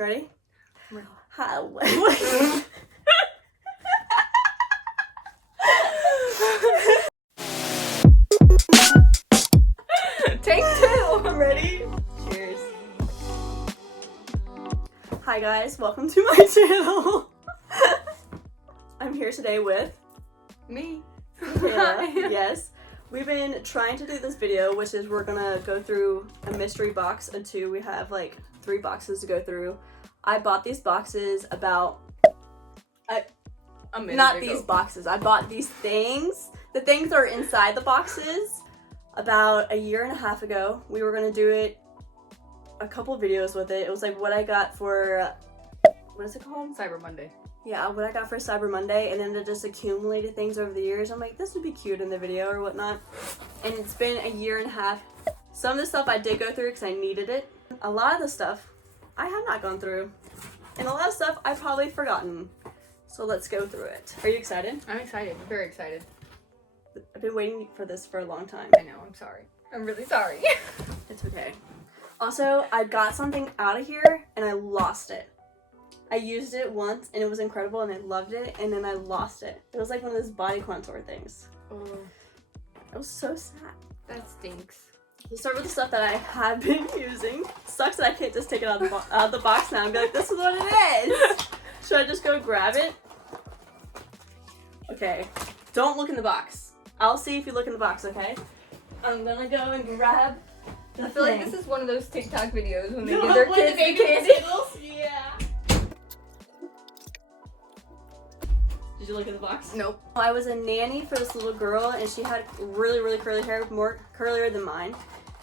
Ready? Hi. Take two. Ready? Cheers. Hi guys, welcome to my channel. I'm here today with Me. Mikayla. Yes. We've been trying to do this video, which is we're gonna go through a mystery box and two. We have like 3 boxes to go through. I bought these boxes about A minute not ago. these boxes. I bought these things. The things that are inside the boxes about a year and a half ago. We were gonna do it a couple videos with it. It was like what I got for what is it called? Cyber Monday. Yeah, what I got for Cyber Monday, and then it just accumulated things over the years. I'm like, this would be cute in the video or whatnot. And it's been a year and a half. Some of the stuff I did go through because I needed it. A lot of the stuff I have not gone through. And a lot of stuff I've probably forgotten. So let's go through it. Are you excited? I'm excited. I'm very excited. I've been waiting for this for a long time. I know. I'm sorry. I'm really sorry. It's okay. Also, I got something out of here and I lost it. I used it once and it was incredible and I loved it, and then I lost it. It was like one of those body contour things. Oh, It was so sad. that stinks. Let's start with the stuff that I have been using. Sucks that I can't just take it out of the box now and be like, this is what it is. Should I just go grab it? Okay, don't look in the box. I'll see if you look in the box, okay? I'm gonna go and grab the I feel like thing. this is one of those TikTok videos when they No, give their when kids the the baby candy. Skittles? Yeah. Did you look in the box? Nope. I was a nanny for this little girl, and she had really, really curly hair, more curlier than mine.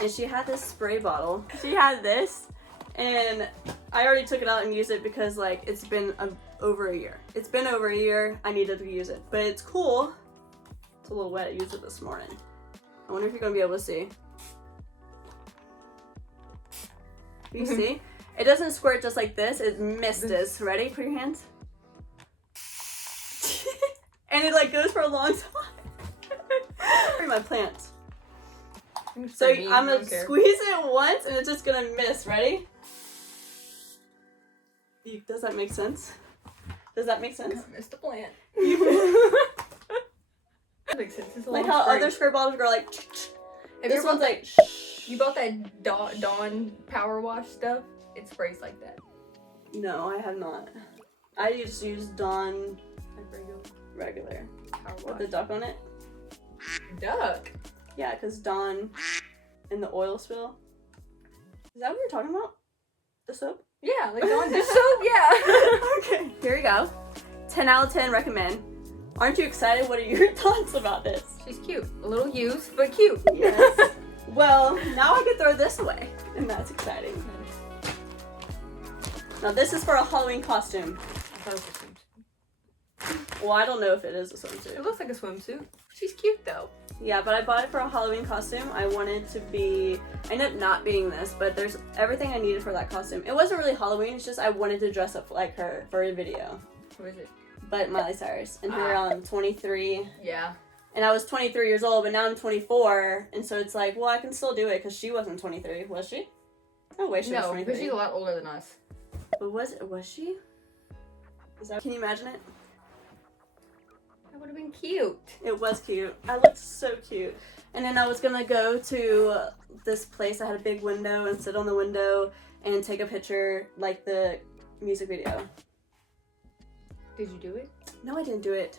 And she had this spray bottle. She had this, and I already took it out and used it because, like, it's been over a year. It's been over a year. I needed to use it, but it's cool. It's a little wet. I used it this morning. I wonder if you're gonna be able to see. You see? It doesn't squirt just like this. It mistes. Ready? Put your hands. And it like goes for a long time. For my plants. So I'm gonna squeeze it once and it's just gonna miss. Ready? Does that make sense? Does that make sense? I missed the plant. That makes sense. It's a Like long how spray. other spray bottles go like. If This you one's bought like. you bought that Dawn power wash stuff, it sprays like that. No, I have not. I just use Dawn Like regular power with wash. the duck on it. Duck. Yeah, because Dawn and the oil spill. Is that what you're talking about? The soap? Yeah, like Dawn dish soap. Yeah. Okay. Here we go. 10 out of 10 recommend. Aren't you excited? What are your thoughts about this? She's cute. A little used, but cute. Yes. Well, now I can throw this away, and that's exciting. Now this is for a Halloween costume. I thought it was a swimsuit. Well, I don't know if it is a It swimsuit. looks like a swimsuit. She's cute though. Yeah, but I bought it for a Halloween costume. I wanted to be, I ended up not being this, but there's everything I needed for that costume. It wasn't really Halloween, it's just I wanted to dress up like her for a video. Who is it? But Miley Cyrus, and her 23, Yeah. and I was 23 years old, but now I'm 24, and so it's like, well, I can still do it because she wasn't 23, was she? No way, she was No, 23. because she's a lot older than us. But was she? Can you imagine it? That would have been cute. It was cute. I looked so cute. And then I was gonna go to this place. I had a big window and sit on the window and take a picture like the music video. Did you do it? No, I didn't do it.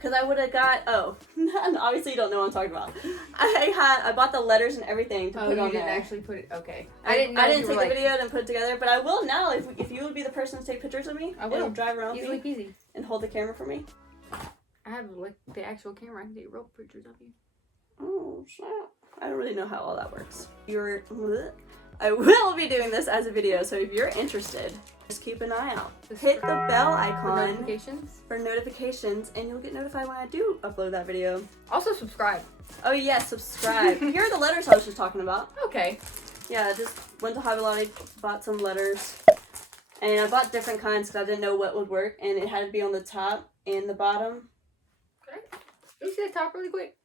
Cause I would have got, obviously you don't know what I'm talking about. I bought the letters and everything to Oh, put you on didn't there. actually put it. Okay. I didn't take the a video and put it together, but I will now if you would be the person to take pictures of me. I will. And drive around Easily me peasy. and hold the camera for me. I have like the actual camera. I can take real pictures of you. Oh, shit. I don't really know how all that works. I will be doing this as a video, so if you're interested, just keep an eye out. Hit the bell For icon notifications. for notifications, and you'll get notified when I do upload that video. Also subscribe. Oh yes, subscribe. Here are the letters I was just talking about. Okay. Yeah, I just went to Hobby Lobby, bought some letters, and I bought different kinds because I didn't know what would work, and it had to be on the top and the bottom. Okay. Let me see the top really quick.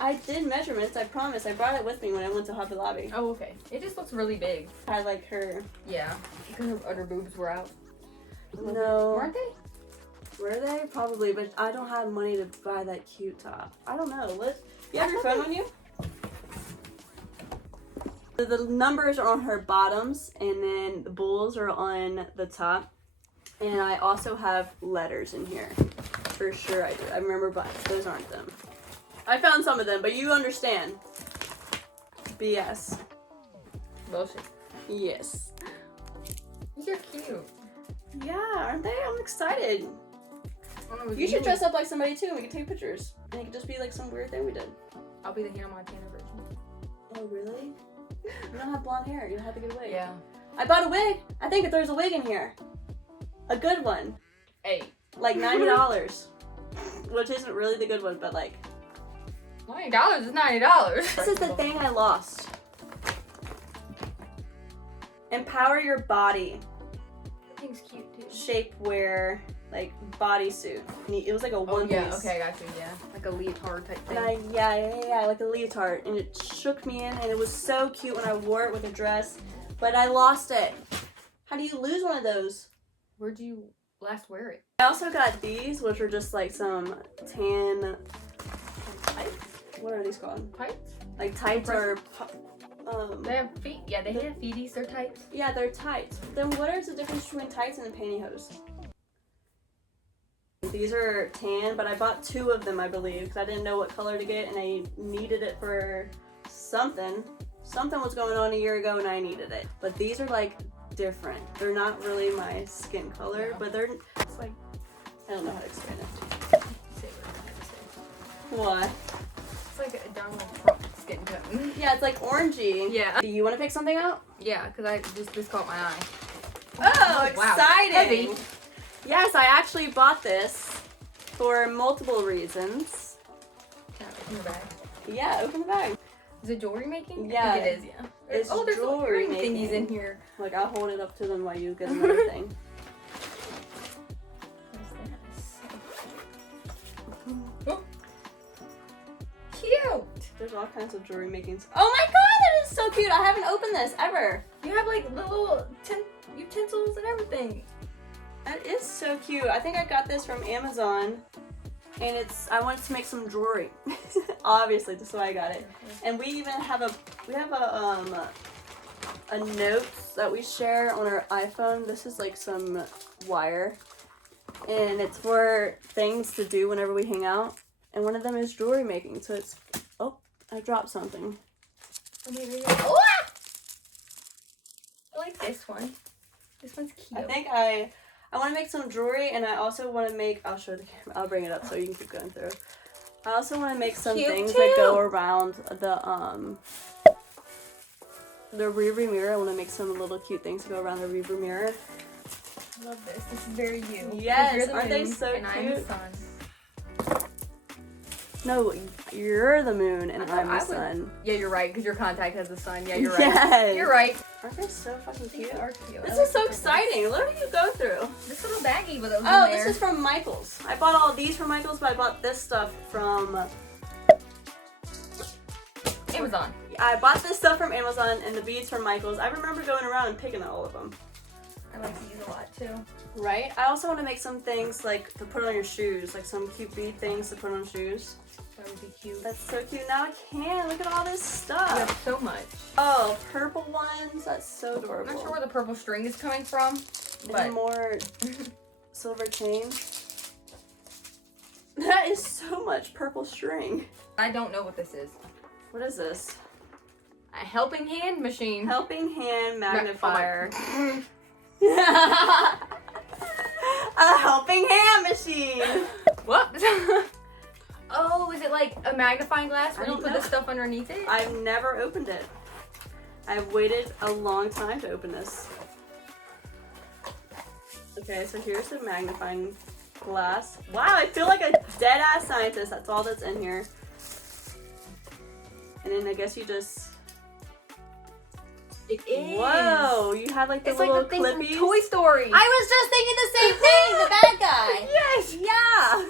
I did measurements, I promise. I brought it with me when I went to Hobby Lobby. Oh, okay. It just looks really big. I like her. Yeah, because her other boobs were out. No. Weren't they? Were they? Probably, but I don't have money to buy that cute top. I don't know. You have your phone on you? The numbers are on her bottoms, and then the bulls are on the top. And I also have letters in here. For sure I do. I remember, but those aren't them. I found some of them, but you understand. BS. Bullshit. Yes. These are cute. Yeah, aren't they? I'm excited. I don't know if You should dress up like somebody too, and we can take pictures. And it could just be like some weird thing we did. I'll be the Hannah Montana version. Oh, really? You don't have blonde hair. You have to get a wig. Yeah. I bought a wig. I think that there's a wig in here. A good one. Hey. Like $90. Which isn't really the good one, but like. $90 is $90. This is the thing I lost. Empower your body. That thing's cute too. Shapewear, like bodysuit. It was like a one piece. Yeah, okay, I got you, yeah. Like a leotard type thing. And yeah, like a leotard. And it shook me in, and it was so cute when I wore it with a dress, but I lost it. How do you lose one of those? Where'd you last wear it? I also got these, which are just like some tan tights. What are these called? Tights? Like tights or They have feet. Yeah, they have feeties. They're tights. yeah, they're tights. Then what is the difference between tights and pantyhose? These are tan, but I bought 2 of them, I believe, because I didn't know what color to get, and I needed it for something. Something was going on a year ago, and I needed it. But these are like different. They're not really my skin color, but they're. It's like I don't know how to explain it. What? It's like a Donald Trump skin tone. Yeah, it's like orangey. Yeah. Do you want to pick something out? Yeah, because this caught my eye. Oh, wow. exciting! Heavy. Yes, I actually bought this for multiple reasons. Can I open the bag? Yeah, open the bag. Is it jewelry making? Yeah. I think it is, yeah. It's there's jewelry little earring making. thingies in here. Like, I'll hold it up to them while you get another thing. Oh. Cute! There's all kinds of jewelry makings. Oh my god, that is so cute! I haven't opened this ever. You have like little utensils and everything. That is so cute. I think I got this from Amazon, and I wanted to make some jewelry. Obviously, that's why I got it. And we even have a note that we share on our iPhone. This is like some wire, and it's for things to do whenever we hang out. And one of them is jewelry making. So it's I dropped something. Oh! I like this one. This one's cute. I think I want to make some jewelry, and I also want to make. I'll show the camera. I'll bring it up so you can keep going through. I also want to make some Cute things too. that go around the rearview mirror. I want to make some little cute things to go around the rearview mirror. I love this. This is very you. Yes, You're the aren't they moon, so and I'm the cute? sun. No, you're the moon and I'm the I sun. Yeah, you're right, because your contact has the sun. Yeah, you're right. Yes. You're right. Aren't they so fucking cute? These are cute. This is so exciting. Look what you go through. This little baggie with those Oh, in there. this is from Michael's. I bought all these from Michael's, but I bought this stuff from Amazon. I bought this stuff from Amazon and the beads from Michael's. I remember going around and picking all of them. I like these a lot too. Right? I also want to make some things like to put on your shoes, like some cute bead things to put on shoes. That would be cute. That's so cute. Now I can. Look at all this You stuff. have so much. Oh, purple ones. That's so I'm adorable. not sure where the purple string is coming from, but And more silver chain. That is so much purple string. I don't know what this is. What is this? A helping hand machine. Helping hand magnifier. Oh A helping hand machine. What? Oh, is it like a magnifying glass I where you don't put know. the stuff underneath it? I've never opened it. I've waited a long time to open this. Okay, so here's the magnifying glass. Wow, I feel like a dead-ass scientist. That's all that's in here. And then I guess you just... It is. Whoa, you have like the It's little like the thing clippies. from Toy Story. I was just thinking the same thing, the bad guy. Yes. Yeah.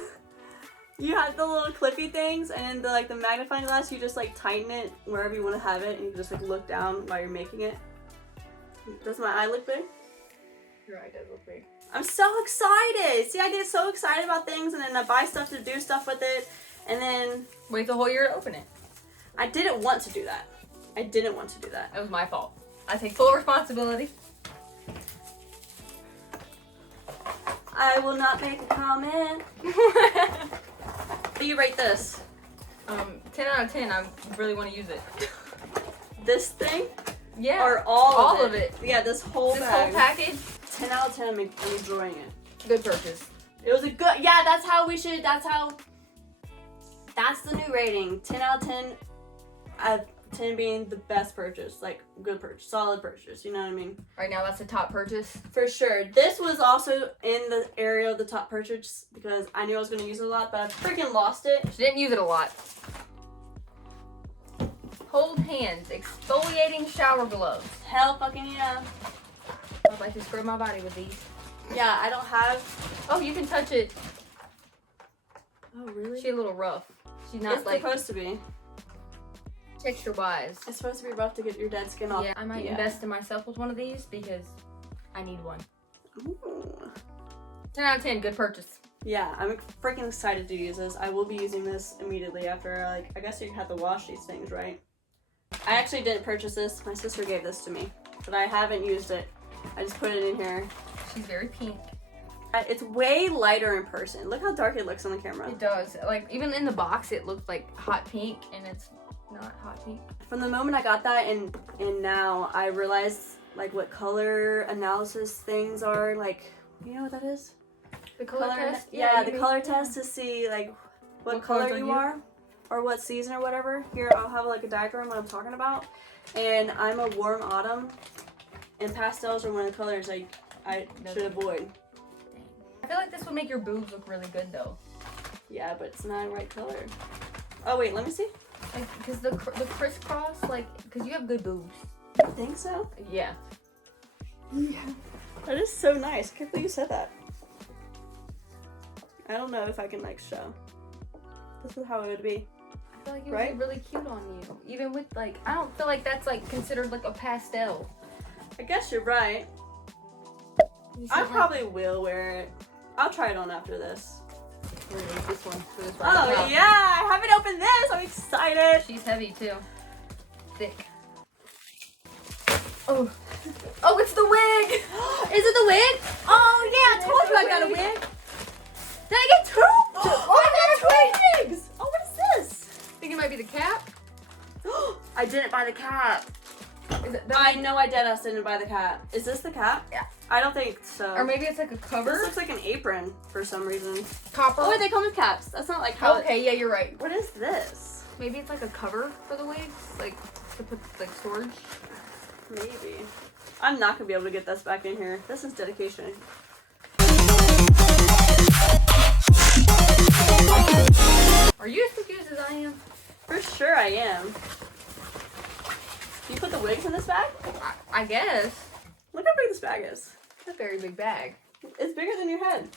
You have the little clippy things, and then the magnifying glass, you just like tighten it wherever you want to have it, and you just like look down while you're making it. Does my eye look big? Your eye does look big. I'm so excited! See, I get so excited about things, and then I buy stuff to do stuff with it, and then... Wait the whole year to open it. I didn't want to do that. I didn't want to do that. That was my fault. I take full responsibility. I will not make a comment. What do you rate this? 10 out of 10. I really want to use it. This thing? Yeah. Or all of it? Yeah, this whole This bag. whole package? 10 out of 10, I'm enjoying it. Good purchase. It was a good, yeah, that's the new rating. 10 out of 10, 10 being the best purchase, like good purchase, solid purchase, you know what I mean? Right now, that's the top purchase. For sure. This was also in the area of the top purchase because I knew I was going to use it a lot, but I freaking lost it. She didn't use it a lot. Hold hands. Exfoliating shower gloves. Hell fucking yeah. I'd like to scrub my body with these. Yeah, I don't have... Oh, you can touch it. Oh, really? She's a little rough. She's not It's like supposed to be. texture-wise. It's supposed to be rough to get your dead skin off. Yeah, I might invest in myself with one of these because I need one. Ooh. 10 out of 10, good purchase. Yeah, I'm freaking excited to use this. I will be using this immediately after, like, I guess you have to wash these things, right? I actually didn't purchase this. My sister gave this to me, but I haven't used it. I just put it in here. She's very pink. It's way lighter in person. Look how dark it looks on the camera. It does. Like, even in the box, it looked like hot pink, and it's not hot pink. From the moment I got that and now, I realized, like, what color analysis things are. Like, you know what that is? The color test? Yeah, the color test to see, like, what color you are. Or what season or whatever. Here, I'll have, like, a diagram what I'm talking about. And I'm a warm autumn. And pastels are one of the colors I should avoid. I feel like this would make your boobs look really good, though. Yeah, but it's not the right color. Oh, wait, let me see. Like, because the crisscross, like, because you have good boobs. You think so? Yeah. Yeah. That is so nice. I can't believe you said that. I don't know if I can, like, show. This is how it would be. I feel like it would be really cute on you. Even with, like, I don't feel like that's, like, considered, like, a pastel. I guess you're right. I probably will wear it. I'll try it on after this. We're gonna use this one for this one. Oh, yeah! I haven't opened this! I'm excited! She's heavy, too. Thick. Oh. Oh, it's the wig! Is it the wig? Oh, yeah! I told you I got a wig! Did I get two? Oh, I got two wigs! Oh, what is this? I think it might be the cap. I didn't buy the cap. Is it I know I deadass didn't buy the cap. Is this the cap? Yeah. I don't think so. Or maybe it's like a cover? This looks like an apron for some reason. Copper. Oh, they come with caps. That's not like how. Okay, yeah, you're right. What is this? Maybe it's like a cover for the wigs, like to put like storage. Maybe. I'm not gonna be able to get this back in here. This is dedication. Are you as confused as I am? For sure I am. You put the wigs in this bag? I guess. Look how big this bag is. It's a very big bag. It's bigger than your head.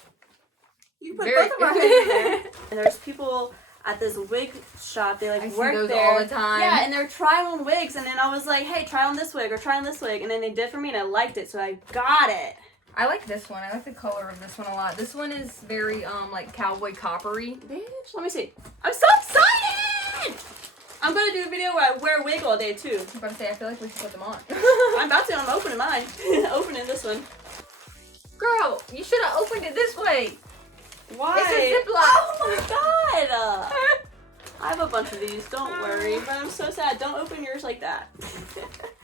You put Very- both of our heads in there. And there's people at this wig shop. They like I see work those there all the time. Yeah, and they're trying on wigs. And then I was like, hey, try on this wig or try on this wig. And then they did for me, and I liked it, so I got it. I like this one. I like the color of this one a lot. This one is very like cowboy coppery. Bitch, let me see. I'm so excited! I'm gonna do a video where I wear a wig all day too. I was about to say, I feel like we should put them on. I'm about to. I'm opening mine. Opening this one. Girl, you should have opened it this way. Why? It's a Ziploc. Oh my god! I have a bunch of these. Don't worry. But I'm so sad. Don't open yours like that.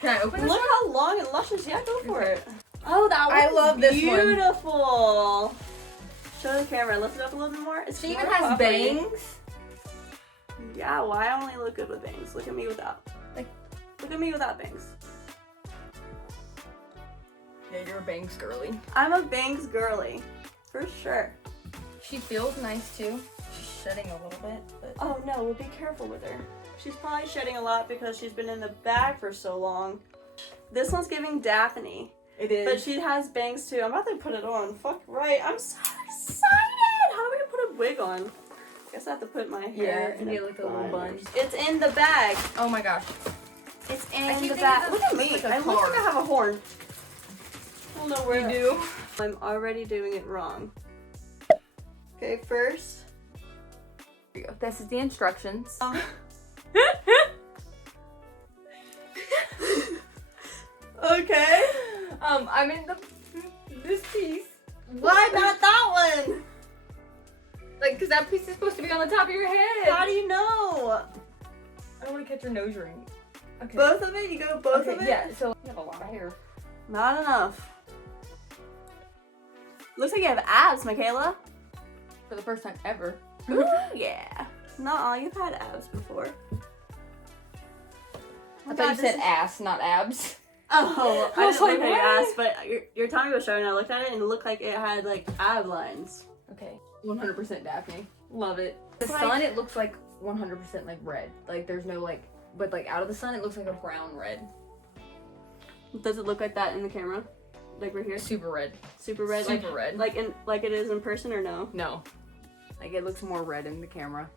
Can I open this Look one? how long and luscious. Yeah, go for it. Oh, that I one's love this one. beautiful. Show the camera. Lift it up a little bit more. It's She even more has coppery. bangs. Yeah, well, I only look good with bangs. Look at me without. Like, look at me without bangs. Yeah, you're a bangs girly. I'm a bangs girly, for sure. She feels nice too. She's shedding a little bit, but Oh no, well, be careful with her. She's probably shedding a lot because she's been in the bag for so long. This one's giving Daphne, it is. but she has bangs too. I'm about to put it on. Fuck right. I'm so excited. How do we put a wig on? guess I have to put my Yeah, hair in in like a little bun. It's in the bag. Oh my gosh. It's I in keep the thinking bag. of Look at this me. like a I look car. like I have a horn. I don't know where You do? I'm already doing it wrong. Okay, first. Here you go. This is the instructions. Okay. I'm in this piece. Why not that one? Like, cause that piece is supposed to be on the top of your head. How do you know? I don't want to catch your nose ring. Okay. Both of it? You go both of it? Yeah, so you have a lot of hair. Not enough. Looks like you have abs, Mikayla. For the first time ever. Ooh, yeah. Not all. You've had abs before. I thought you said ass, not abs. Oh, I I was didn't look like, at your what? ass, but your tummy was showing. I looked at it and it looked like it had like ab lines. Okay. 100% Daphne. Love it. The It's like- sun, it looks like 100% like red. Like there's no like, but like out of the sun, it looks like a brown red. Does it look like that in the camera? Like right here? Super red. Super red? Super red. Like it is in person or no? No. Like it looks more red in the camera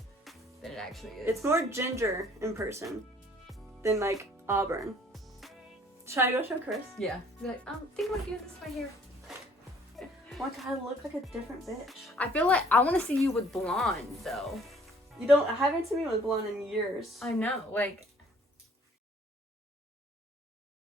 than it actually is. It's more ginger in person than like auburn. Should I go show Chris? Yeah. He's like, think about doing this right here. Why do I look like a different bitch? I feel like I want to see you with blonde though. I haven't seen me with blonde in years. I know. Like